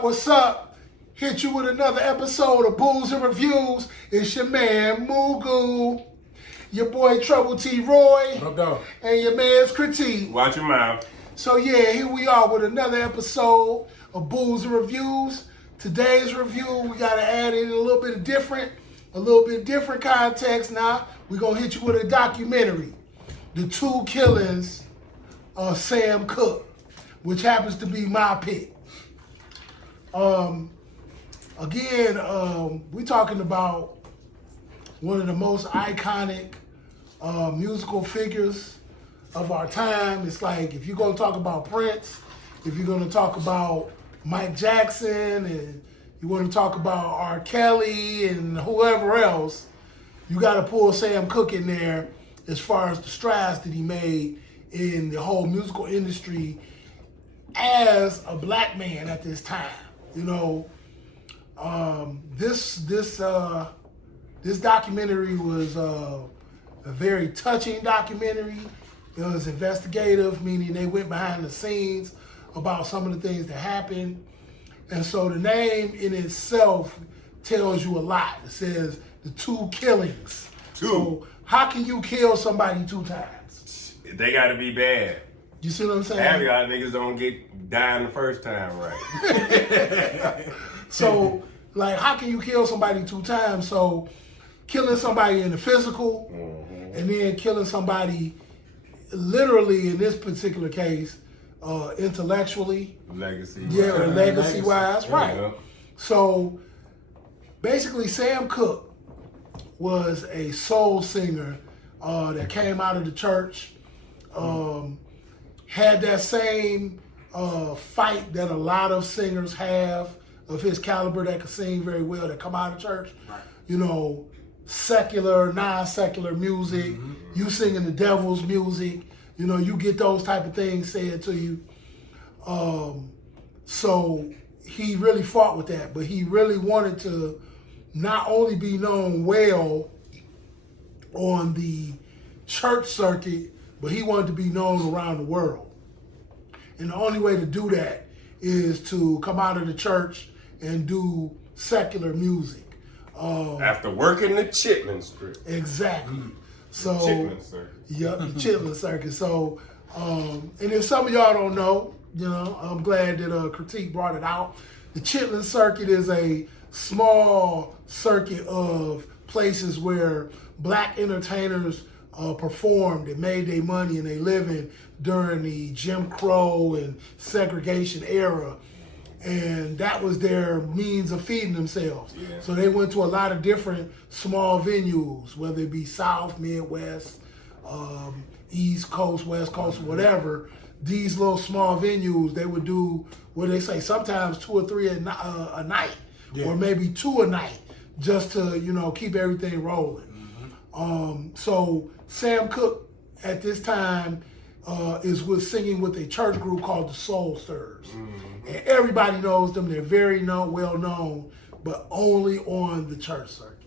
What's up? Hit you with another episode of Booze and Reviews. It's your man, Moogle. Your boy, Trouble T. Roy. What up, and your man's Critique. Watch your mouth. So yeah, here we are with another episode of Booze and Reviews. Today's review, we got to add in a little bit different context now. We're going to hit you with a documentary. The Two Killings of Sam Cooke, which happens to be my pick. We're talking about one of the most iconic musical figures of our time. It's like if you're going to talk about Prince, if you're going to talk about Mike Jackson, and you want to talk about R. Kelly and whoever else, you got to pull Sam Cooke in there as far as the strides that he made in the whole musical industry as a black man at this time. You know, this documentary was a very touching documentary. It was investigative, meaning they went behind the scenes about some of the things that happened. And so the name in itself tells you a lot. It says the two killings. So how can you kill somebody two times? They got to be bad. You see what I'm saying? Half y'all niggas don't die in the first time right. So, like, how can you kill somebody two times? So, killing somebody in the physical, and then killing somebody literally in this particular case, intellectually. Legacy. Yeah, or legacy-wise. Right. Yeah. So, basically, Sam Cooke was a soul singer that came out of the church. Had that same fight that a lot of singers have of his caliber that can sing very well, that come out of church. Right. You know, secular, non-secular music, you singing the devil's music, you know, you get those type of things said to you. So he really fought with that, but he really wanted to not only be known well on the church circuit, but he wanted to be known around the world. And the only way to do that is to come out of the church and do secular music. After working the Chitlin Street. Exactly. So, Chitlin Circuit. Yep, the Chitlin Circuit. So, and if some of y'all don't know, you know, I'm glad that Critique brought it out. The Chitlin Circuit is a small circuit of places where black entertainers performed and made their money and they living during the Jim Crow and segregation era. And that was their means of feeding themselves. Yeah. So they went to a lot of different small venues, whether it be South, Midwest, East Coast, West Coast, whatever. These little small venues, they would do, what they say, sometimes 2 or 3 a night, or maybe 2 a night, just to, you know, keep everything rolling. So Sam Cooke at this time was singing with a church group called the Soul Stirrers. And everybody knows them. They're very well known, but only on the church circuit.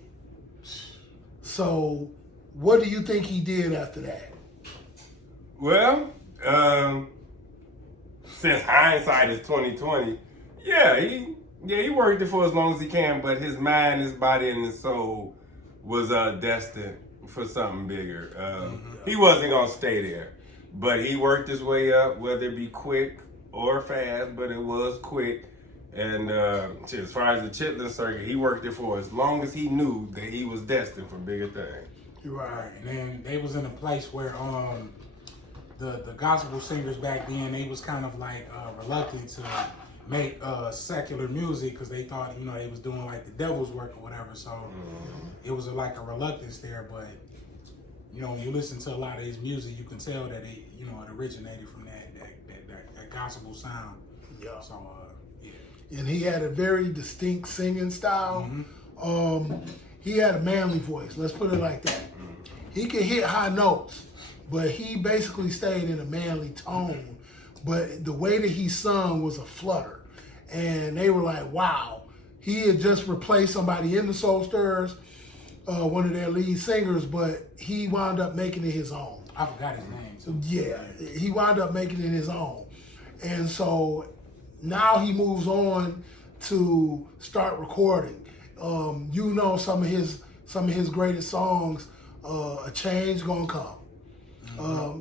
So what do you think he did after that? Well, since hindsight is 2020, he worked it for as long as he can, but his mind, his body, and his soul was destined for something bigger. He wasn't gonna stay there, but he worked his way up, whether it be quick or fast, but it was quick. And as far as the Chitlin Circuit, he worked it for as long as he knew that he was destined for bigger things. Right, and then they was in a place where the gospel singers back then, they was kind of like reluctant to make secular music because they thought, you know, they was doing like the devil's work or whatever. So it was like a reluctance there. But, you know, when you listen to a lot of his music, you can tell that it, you know, it originated from that gospel sound. Yeah. So, yeah. And he had a very distinct singing style. He had a manly voice, let's put it like that. He could hit high notes, but he basically stayed in a manly tone. But the way that he sung was a flutter. And they were like, wow. He had just replaced somebody in the Soul Stirrers, one of their lead singers, but he wound up making it his own. I forgot his name, too. Yeah, he wound up making it his own. And so now he moves on to start recording. You know some of his greatest songs, A Change Gonna Come,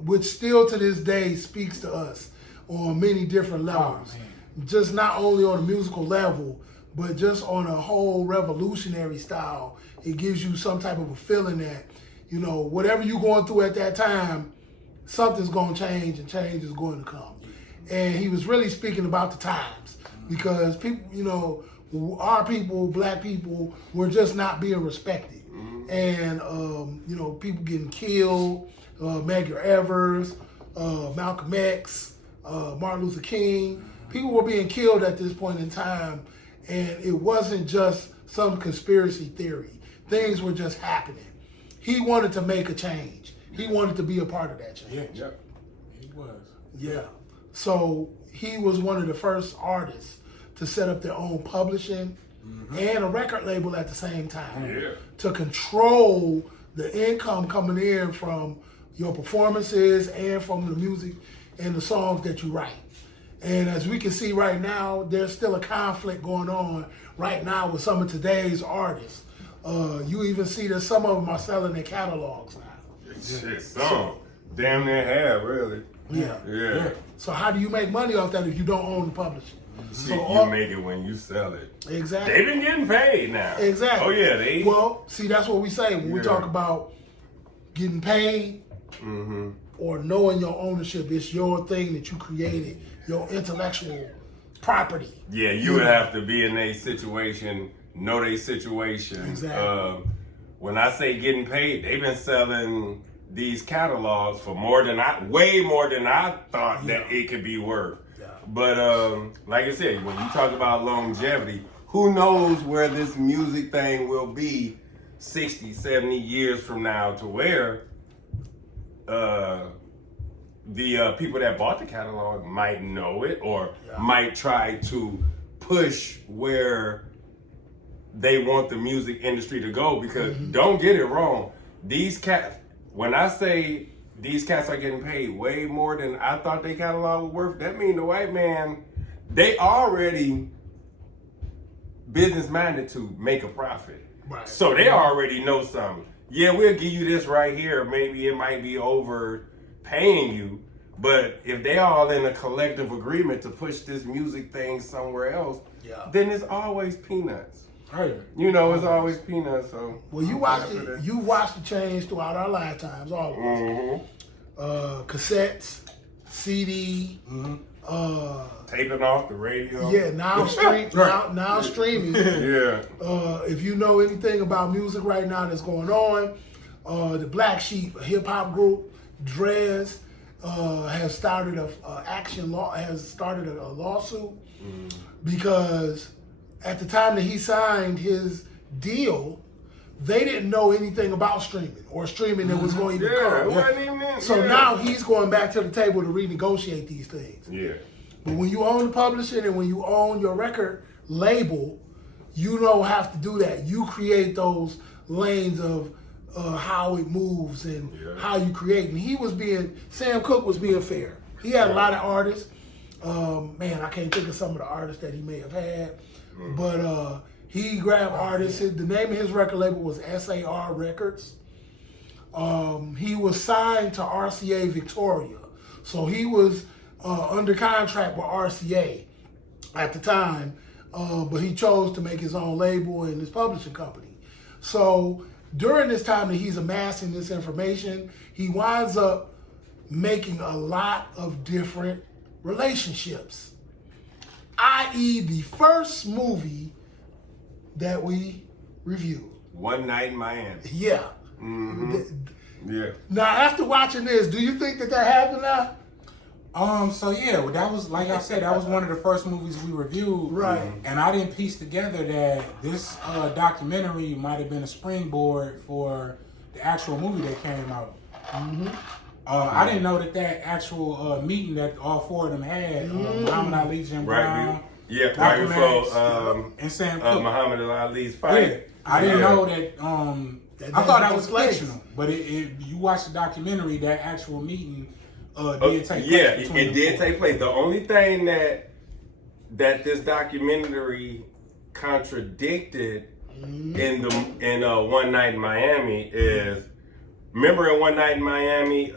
which still to this day speaks to us on many different levels. Just not only on a musical level, but just on a whole revolutionary style. It gives you some type of a feeling that, you know, whatever you're going through at that time, something's going to change and change is going to come. And he was really speaking about the times because people, you know, our people, black people, were just not being respected. And, you know, people getting killed, Medgar Evers, Malcolm X, Martin Luther King. People were being killed at this point in time, and it wasn't just some conspiracy theory. Things were just happening. He wanted to make a change. He wanted to be a part of that change. Yeah, he was. Yeah. So he was one of the first artists to set up their own publishing and a record label at the same time to control the income coming in from your performances and from the music and the songs that you write. And as we can see right now, there's still a conflict going on right now with some of today's artists. You even see that some of them are selling their catalogs now. Shit, some damn near have, really. Yeah. So how do you make money off that if you don't own the publishing? See, So you make it when you sell it. Exactly. They've been getting paid now. Exactly. Oh yeah, Well, see, that's what we say when we talk about getting paid or knowing your ownership. It's your thing that you created, your intellectual property. Yeah, you would have to be in a situation, know their situation. Exactly. When I say getting paid, they've been selling these catalogs for way more than I thought that it could be worth. Yeah. But like I said, when you talk about longevity, who knows where this music thing will be 60, 70 years from now, to where the people that bought the catalog might know it or might try to push where they want the music industry to go. Because don't get it wrong, these cats, when I say these cats are getting paid way more than I thought their catalog was worth, that means the white man, they already business minded to make a profit. Right. So they already know something. Yeah, we'll give you this right here. Maybe it might be overpaying you, but if they all in a collective agreement to push this music thing somewhere else, then it's always peanuts. Right. You know, it's always peanuts. So Well, you watched the change throughout our lifetimes, all of us. Cassettes, CD, taping off the radio. Yeah, now now streaming. Yeah. If you know anything about music right now that's going on, the Black Sheep, a hip hop group, Drez, has started a lawsuit because at the time that he signed his deal, they didn't know anything about streaming or streaming that was going to come. So now he's going back to the table to renegotiate these things. Yeah. But when you own the publishing and when you own your record label, you don't have to do that. You create those lanes of how it moves and how you create. And Sam Cooke was being fair. He had a lot of artists. Man, I can't think of some of the artists that he may have had. But he grabbed artists. The name of his record label was SAR Records. He was signed to RCA Victoria. So he was under contract with RCA at the time, but he chose to make his own label and his publishing company. So during this time that he's amassing this information, he winds up making a lot of different relationships. I i.e., the first movie that we reviewed. One Night in Miami. Yeah. Mm-hmm. Yeah. Now, after watching this, do you think that happened now? So yeah, that was, like I said, that was one of the first movies we reviewed. Right. And I didn't piece together that this documentary might have been a springboard for the actual movie that came out. Mm-hmm. I didn't know that actual meeting that all four of them had, Muhammad Ali, Jim Brown, right Malcolm X, before and Sam Cooke. Muhammad Ali's fight. Yeah. I didn't know that. I thought that was place. fictional, but you watch the documentary, that actual meeting did take place. Yeah, it did take place. The only thing that this documentary contradicted in One Night in Miami is, remember in One Night in Miami,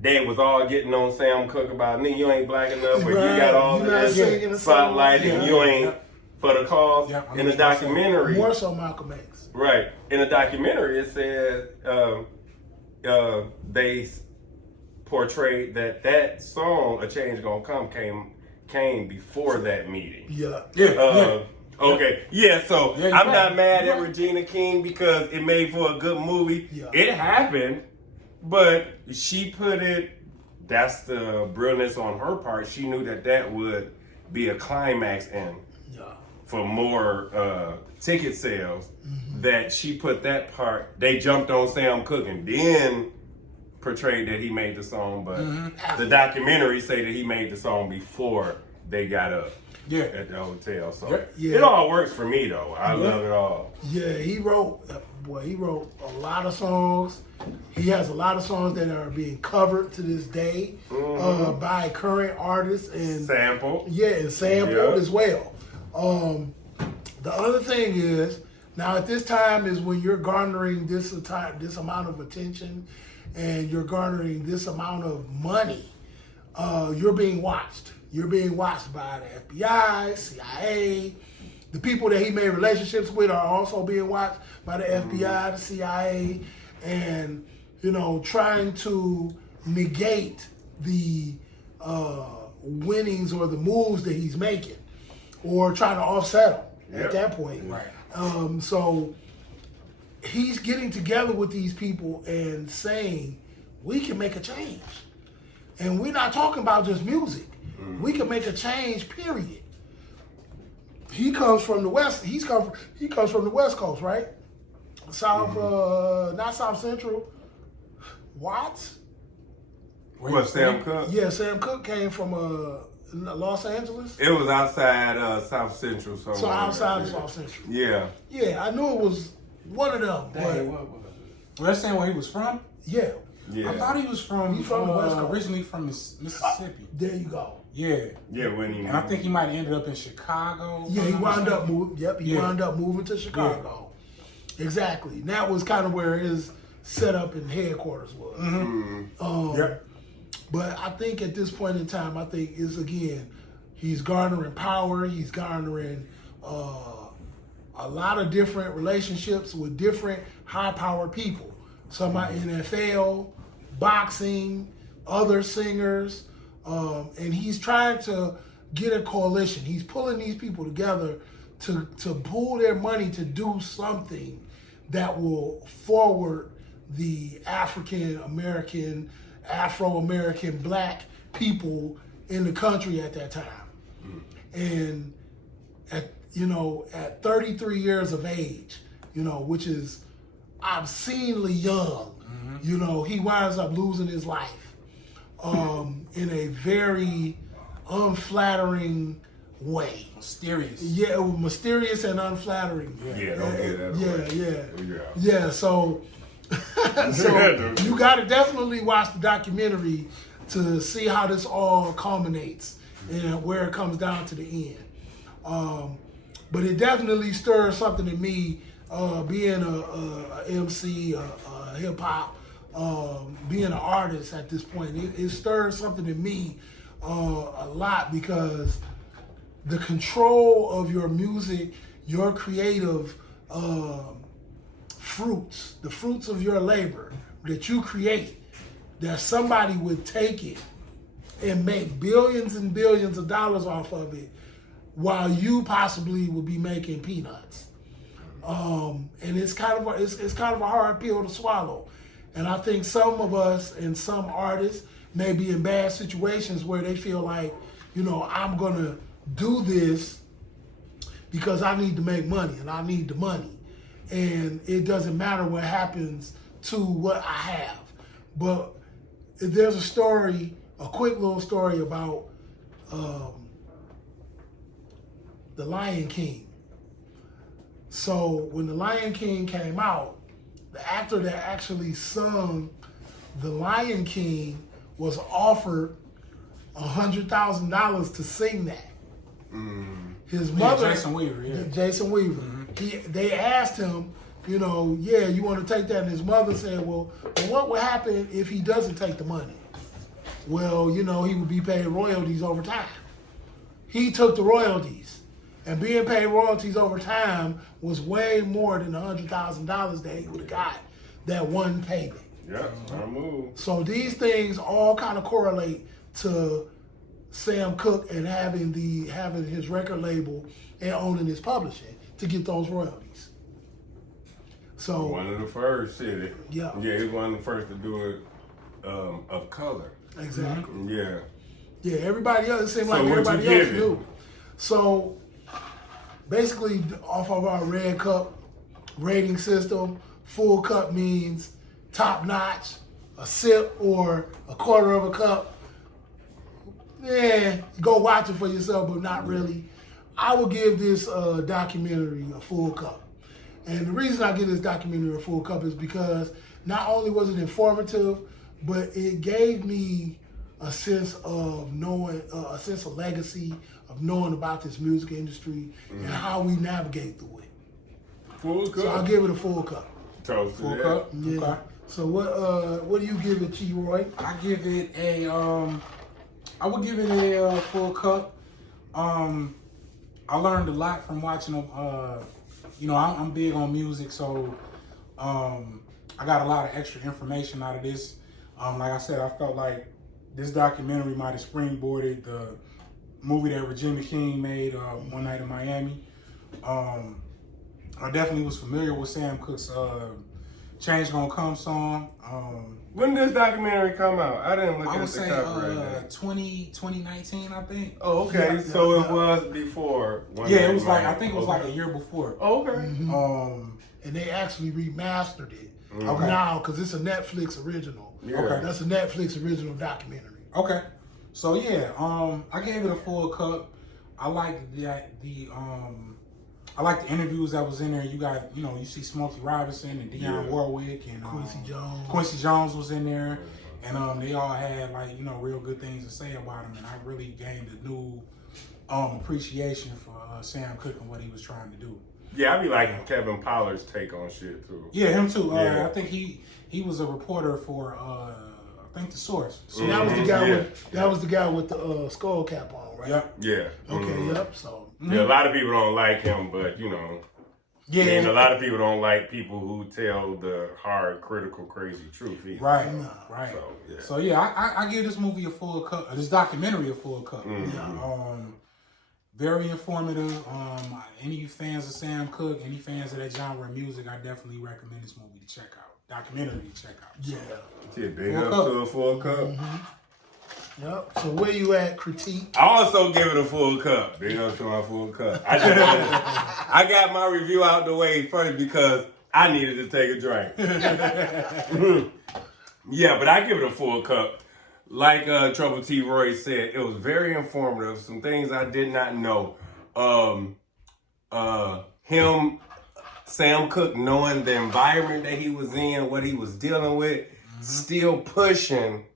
they was all getting on Sam Cooke about, nigga, you ain't black enough, or you got all this spotlight, and you ain't for the cause. In the documentary, more so Malcolm X. Right. In the documentary, it said they portrayed that song, "A Change Gonna Come," came before that meeting. Okay. Yeah. So I'm not mad at Regina King because it made for a good movie. Yeah. It happened, but she put it. That's the brilliance on her part. She knew that would be a climax and for more ticket sales. That she put that part. They jumped on Sam Cooke and then portrayed that he made the song, but the documentary say that he made the song before they got up at the hotel. So it all works for me though. I love it all. Yeah, he wrote a lot of songs. He has a lot of songs that are being covered to this day by current artists and sampled. Yeah, and sampled as well. The other thing is, now at this time is when you're garnering this amount of attention and you're garnering this amount of money, you're being watched. You're being watched by the FBI, CIA. The people that he made relationships with are also being watched by the FBI, the CIA, and, trying to negate the winnings or the moves that he's making, or trying to offset them at that point. Right. So he's getting together with these people and saying, we can make a change. And we're not talking about just music. We can make a change, period. He comes from the West. He comes from the West Coast, right? South, not South Central. Watts? What, Sam Cooke? Yeah, Sam Cooke came from Los Angeles. It was outside South Central somewhere. So outside of South Central. Yeah. Yeah, I knew it was one of them. Well, that's saying where he was from? Yeah. I thought he was from, He's from the West Coast. Originally from Mississippi. There you go. Yeah. Yeah, when he And I think he might have ended up in Chicago. Yeah, he wound up moving. Yep, he wound up moving to Chicago. Yeah. Exactly. And that was kind of where his setup and headquarters was. But I think at this point in time, I think is again, he's garnering power. He's garnering a lot of different relationships with different high-powered people. Some are NFL, boxing, other singers, and he's trying to get a coalition. He's pulling these people together to pool their money to do something that will forward the African American, Afro American, black people in the country at that time. And at 33 years of age, which is obscenely young, he winds up losing his life in a very unflattering way. Mysterious. Yeah, mysterious and unflattering. Yeah, don't get that. Yeah. So you got to definitely watch the documentary to see how this all culminates and where it comes down to the end. But it definitely stirs something in me, being a MC, a hip hop, being an artist at this point. It stirs something in me a lot because the control of your music, your creative fruits, the fruits of your labor that you create, that somebody would take it and make billions and billions of dollars off of it, while you possibly will be making peanuts. And it's kind of a hard pill to swallow. And I think some of us and some artists may be in bad situations where they feel like, I'm gonna do this because I need to make money and I need the money. And it doesn't matter what happens to what I have. But there's a quick little story about the Lion King. So when the Lion King came out, the actor that actually sung the Lion King was offered $100,000 to sing that. His mother, Jason Weaver, Jason Weaver. They asked him, you want to take that? And his mother said, well, what would happen if he doesn't take the money? Well, he would be paid royalties over time. He took the royalties. And being paid royalties over time was way more than the $100,000 that he would have got that one payment. Yeah, I move. So these things all kind of correlate to Sam Cooke and having his record label and owning his publishing to get those royalties. So one of the first, shit. Yeah, he was one of the first to do it of color. Exactly. Yeah. Yeah, everybody else, it seemed like everybody else knew. So basically, off of our Red Cup rating system, full cup means top notch, a sip or a quarter of a cup. Yeah, go watch it for yourself, but not really. I will give this documentary a full cup. And the reason I give this documentary a full cup is because not only was it informative, but it gave me a sense of knowing, a sense of legacy, of knowing about this music industry and how we navigate through it. Full cup. So I'll give it a full cup. Toast Full to cup. Yeah. Okay. So what do you give it, T-Roy? I give it a I would give it a full cup. I learned a lot from watching them. I'm big on music, so I got a lot of extra information out of this. Like I said, I felt like this documentary might have springboarded the movie that Regina King made, One Night in Miami. I definitely was familiar with Sam Cooke's Change Gonna Come song. When did this documentary come out? I didn't look I at would the say cover right now. 2019, I think. Oh, okay. So it was before. Yeah, it was like, I think it was like a year before. Okay. And they actually remastered it Okay. now because it's a Netflix original. Yeah. Okay. That's a Netflix original documentary. Okay. So yeah, I gave it a full cup. I like that I like the interviews that was in there. You got, you see Smokey Robinson and Dionne Warwick and Quincy Jones. Quincy Jones was in there, and they all had real good things to say about him. And I really gained a new appreciation for Sam Cooke and what he was trying to do. Yeah, I be liking Kevin Pollard's take on shit too. Yeah, him too. Yeah. I think he was a reporter for I think The Source. So that was the guy with the skull cap on, right? Yep. Yeah. Okay. Yep. So. Yeah, a lot of people don't like him, but Yeah. and a lot of people don't like people who tell the hard, critical, crazy truth either. Right. Right. So yeah. So I give this movie a full cup. This documentary a full cup. Very informative. Any fans of Sam Cooke, any fans of that genre of music, I definitely recommend this movie to check out. Documentary to check out. Yeah. Yeah, big up to a full cup. Yep. So where you at, Critique? I also give it a full cup. Big up to my full cup. I got my review out the way first because I needed to take a drink. Yeah, but I give it a full cup. Like Trouble T. Roy said, it was very informative. Some things I did not know. Sam Cooke, knowing the environment that he was in, what he was dealing with, still pushing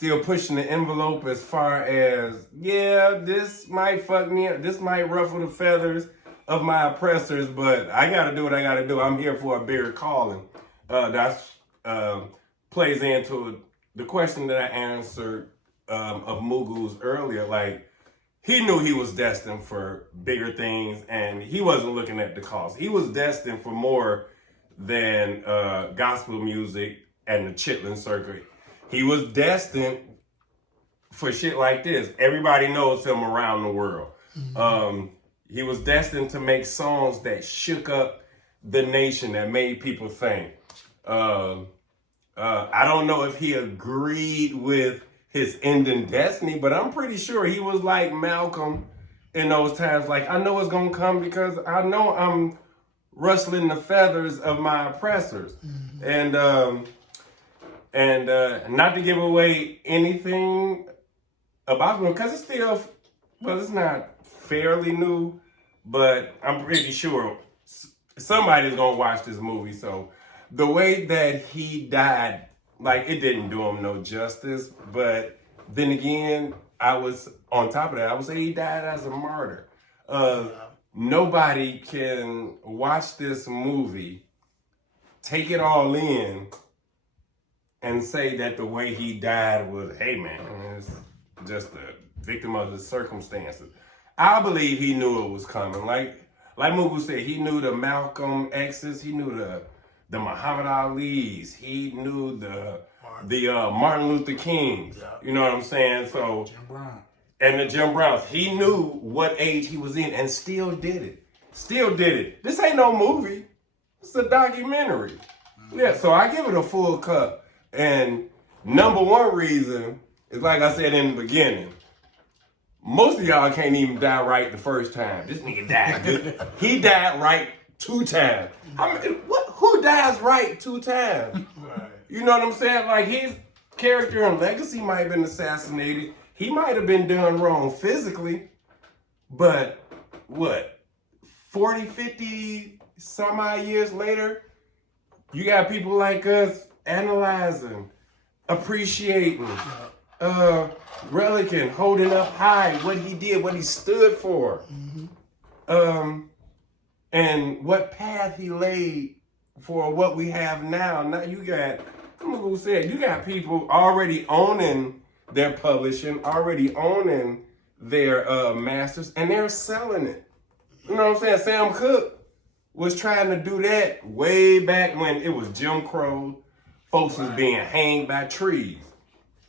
the envelope as far as, this might fuck me up. This might ruffle the feathers of my oppressors, but I got to do what I got to do. I'm here for a bigger calling. That's plays into the question that I answered of Goo'S earlier. Like, he knew he was destined for bigger things, and he wasn't looking at the cost. He was destined for more than gospel music and the Chitlin circuit. He was destined for shit like this. Everybody knows him around the world. He was destined to make songs that shook up the nation, that made people think. I don't know if he agreed with his ending destiny, but I'm pretty sure he was like Malcolm in those times. Like, I know it's gonna come because I know I'm rustling the feathers of my oppressors. And not to give away anything about him, because it's still, well, it's not fairly new, but I'm pretty sure somebody's gonna watch this movie. So the way that he died, like, it didn't do him no justice. But then again, I was on top of that, I would say he died as a martyr. Nobody can watch this movie, take it all in, and say that the way he died was, hey man, it's just a victim of the circumstances. I believe he knew it was coming. Like Mugu said, he knew the Malcolm X's, he knew the Muhammad Ali's, he knew the Martin Luther King's. You know what I'm saying? So Jim Brown. And the Jim Browns. He knew what age he was in and still did it. Still did it. This ain't no movie. It's a documentary. Yeah, so I give it a full cup. And number one reason is, like I said in the beginning, most of y'all can't even die right the first time. This nigga died good. He died right 2 times. I mean, who dies right 2 times? Right. You know what I'm saying? Like, his character and legacy might have been assassinated. He might have been done wrong physically, but what, 40, 50 some odd years later, you got people like us analyzing, appreciating, relicing, holding up high what he did, what he stood for, and what path he laid for what we have now. Now you got, who said, you got people already owning their publishing, already owning their masters, and they're selling it. You know what I'm saying? Sam Cooke was trying to do that way back when it was Jim Crow. Folks was being hanged by trees.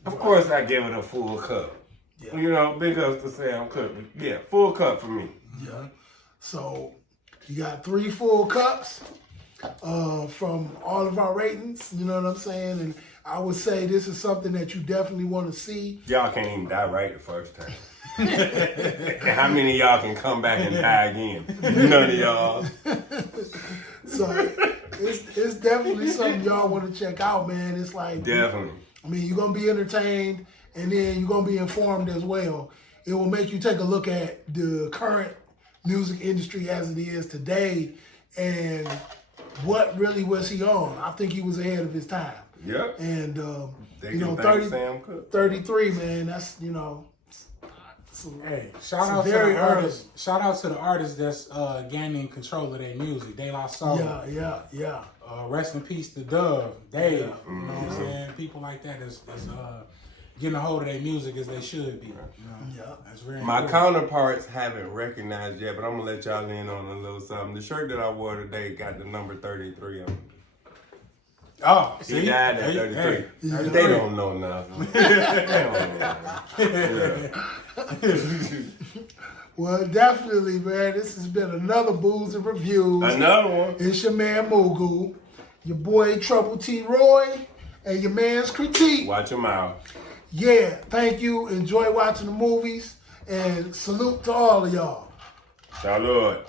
Of course, I give it a full cup. Yeah. You know, big ups to Sam Cooke. Yeah, full cup for me. Yeah. So you got 3 full cups from all of our ratings. You know what I'm saying? And I would say this is something that you definitely want to see. Y'all can't even die right the first time. And how many of y'all can come back and die again? None of y'all. So it's definitely something y'all want to check out, man. It's like, definitely. I mean, you're going to be entertained, and then you're going to be informed as well. It will make you take a look at the current music industry as it is today, and what really was he on. I think he was ahead of his time. Yep. And, They you know, Sam Cooke. 33, man, that's, you know. Hey, shout out to the artists. Shout out to the artists that's gaining control of their music. De La Soul. Yeah. Rest in peace to Dove, Dave. You know what I'm saying? People like that is getting a hold of their music as they should be. You know? That's very My important. counterparts haven't recognized yet, but I'm gonna let y'all in on a little something. The shirt that I wore today got the number 33 on it. Oh, He died at 33. Hey, They don't know nothing. They don't know nothing. Well, definitely, man. This has been another Booze and Reviews. Another one. It's your man Mugu, your boy Trouble T. Roy, and your man's Critique. Watch your mouth. Yeah, thank you. Enjoy watching the movies, and salute to all of y'all. Salud.